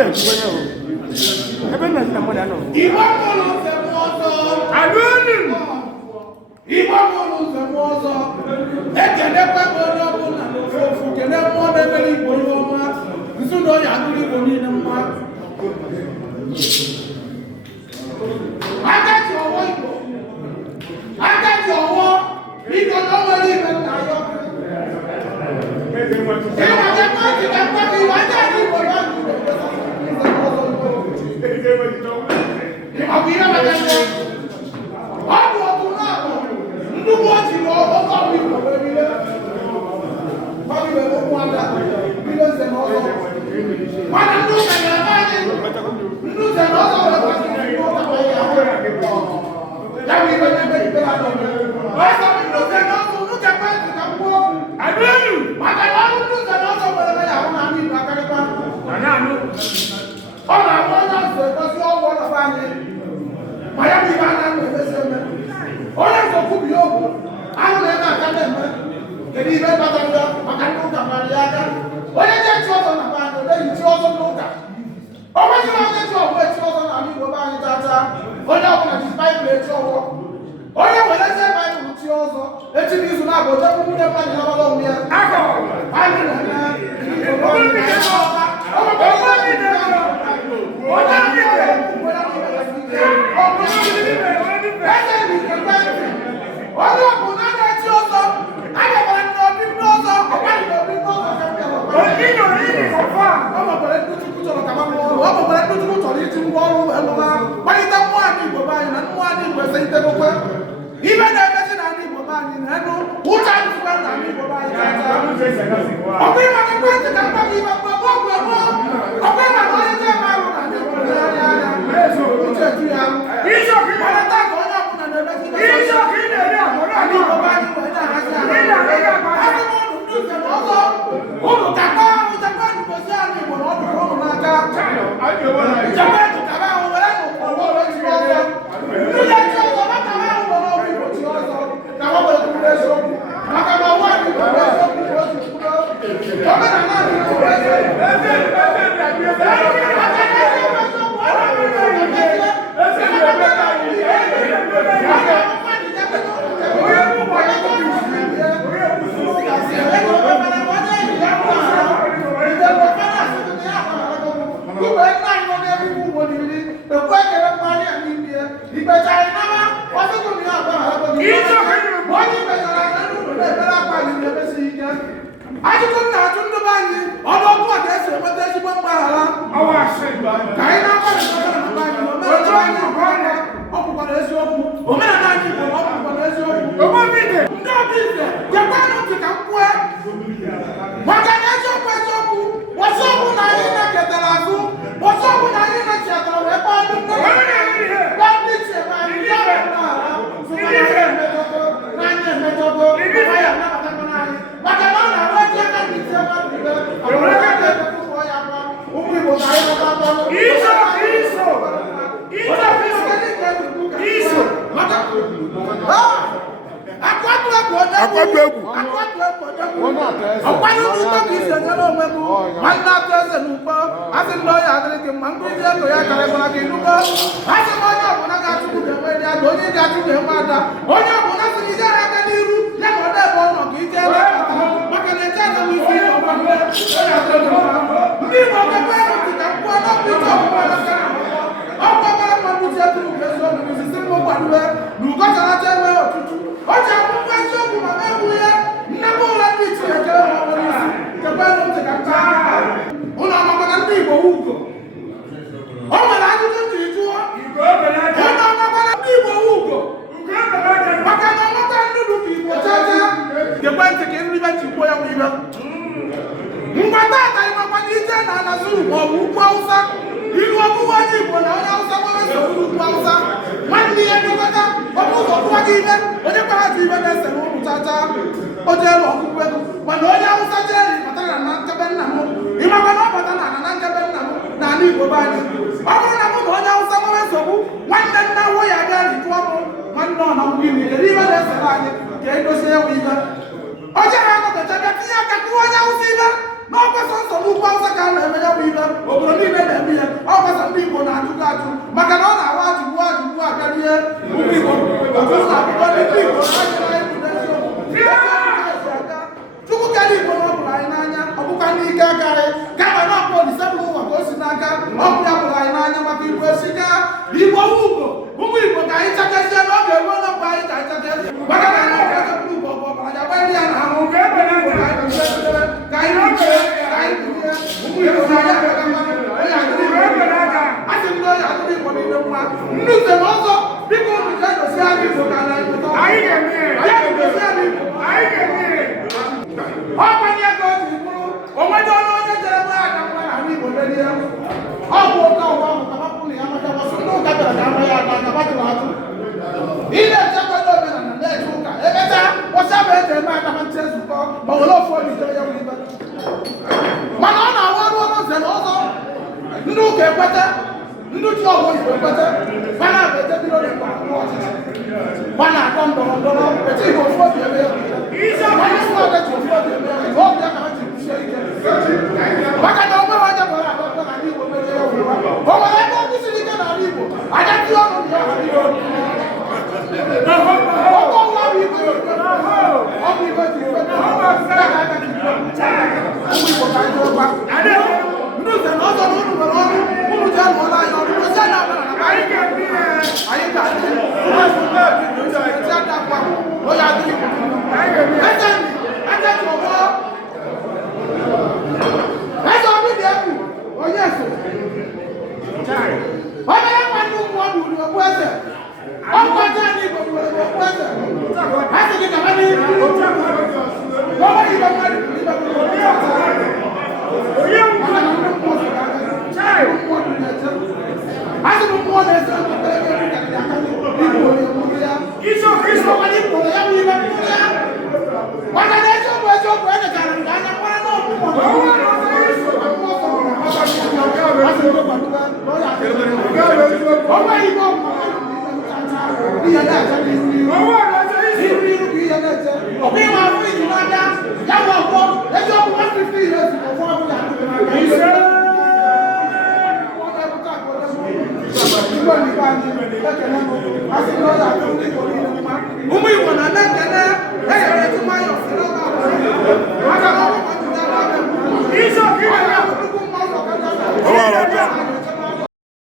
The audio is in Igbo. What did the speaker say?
abe kubonya o ebe na na mo na no Iwa molo se mozo aluni Iwa molo se mozo ekene kwa bono bona no fofu kene mo na beli boyo ma nsu do ya duri boni na ma Akati owo ibo Akati owo Biko no wori be na yo Ewa je mo ti ka kwa ki wa ja ni boyo Abira baganda Abu otuna ndu mo ti lo o ko mi ko be le Babi be ko anda bi lo se mo so Wana ndu ka ya ba ni ndu se mo so le ko ni ko ka ya Ya bi be be be la do Wa so ndu se mo so ndu ka pa ti ka ko Abinu Maka wa ndu se mo so be le ya na ni ba ka ni pa Ana nu Ona mo na se ko si o wo na ba ni Maya bi ba na mo be se me Ona so ku bi o Anu na ka ka le me Kedi be ba ta ndo maka ndu ka ma ya ka Ona je ti o so na ba ndo le ti o so ndu ka O wa ti na je ti o wo ti o so na ni wo ba ni tata Ona o na ti Bible ti o wo Ona wo na se Bible ti o so e ti ni su na bo je ku mu de pa ni na ba lo mi ya Ako Ani na na O mi ke so O mi ke so Ona mi ke ugwu Awụsa ka a na-eme ya bụ ibe obodo niile na-eme ya ọ gbasa ndị Igbo na-ajụgo ajụ maka na ọ na-awa ajụgbu abịa n'ihe ụmụ Igbo otu ụlọ akwụkwọ ndị Igbo Chukwu kere Igbo na ọ bụrụ anyị n'anya ọ bụkwa n'ike aka anyị kama na ọkpọ Olise bụrụ ụwa ka o si n'aka ọ bụ ya bụrụ anyị n'anya maka Igbo esika Igbo Ugbo ụmụ Igbo ka anyị chakezie na ọ ga-enwe na mgbe anyị ka anyị chakezie maka na anyị ga-echepụrụ Igbo bụ ọbara ya gbanye ya na ahụ ka anyị ụmụ Igbo na anyị ụmụ Igbo na anyị agaga mmadụ onye adịrị Igbo a sị ndị onye adịrị Igbo niile mma ndị nze na ọzọ biko unu jee gosi anyị Igbo ka anyị pụta anyị ga-gosi anyị Igbo ọ gbanye ego o ji bụrụ onwede ọnụ onye jere mara aka mma na ndị Igbo merie ọ bụ oke ọgwụ ahụ ka mapụ na ya machawasị ndị ụka bịara ka ama ya aka ka batụrụ atụ ị na-echekwado omenala na-eje ụka emecha ụcha bụ eji eme akama nche nzukọ ma were ofu obi jee ya ibe mana ọ na-arụ ọrụ ọrụ nze na ọzọ ndị ụka ekweta ndị ji ọgwụ Igbo ekweta mana abụ ejebiro na-ekwe akwụkwọ ọchịchị mana akọ ndọrọ ndọrọ echeghị ofu obi eme ya maka na onwe onye nwere akụkọ na Igbo mere ya ọgwụwa o nwere ebe okwu siri ike n'ala Igbo aja ndị ọnụ dị ya ọgwụ ọgwụ ọbụ Igbo ọbụ Igbo ji ụmụ Igbo ka anyị ọgba ndị nze na ọzọ na ụlụ nwere ọrụ ụmụ ji anụọla anyị ọrụ ozi anya abara anyị ga-adị onye adịghị eze obi dị egwu onye so onye ya nwanne ụmụ ọdụ uri okpu eze ọkwacha ndị Igbo nwere okpu eze ha sị gị gaba n'ihu onwe Igbo mmadụ ibe asị m mmụọ na-ese maka na eziokwu eziokwu edechara nke anya mara na ọgwụgwọ ọnwa Igbo ihe na-eche n'ihu iru bụ ihe na-eche ọ bụ ịma afọ iji n'anya ya bụ ọgwọ eziokwu 150 ihe ezi ọgwọ ọbụla ụmụ Igbo na-eme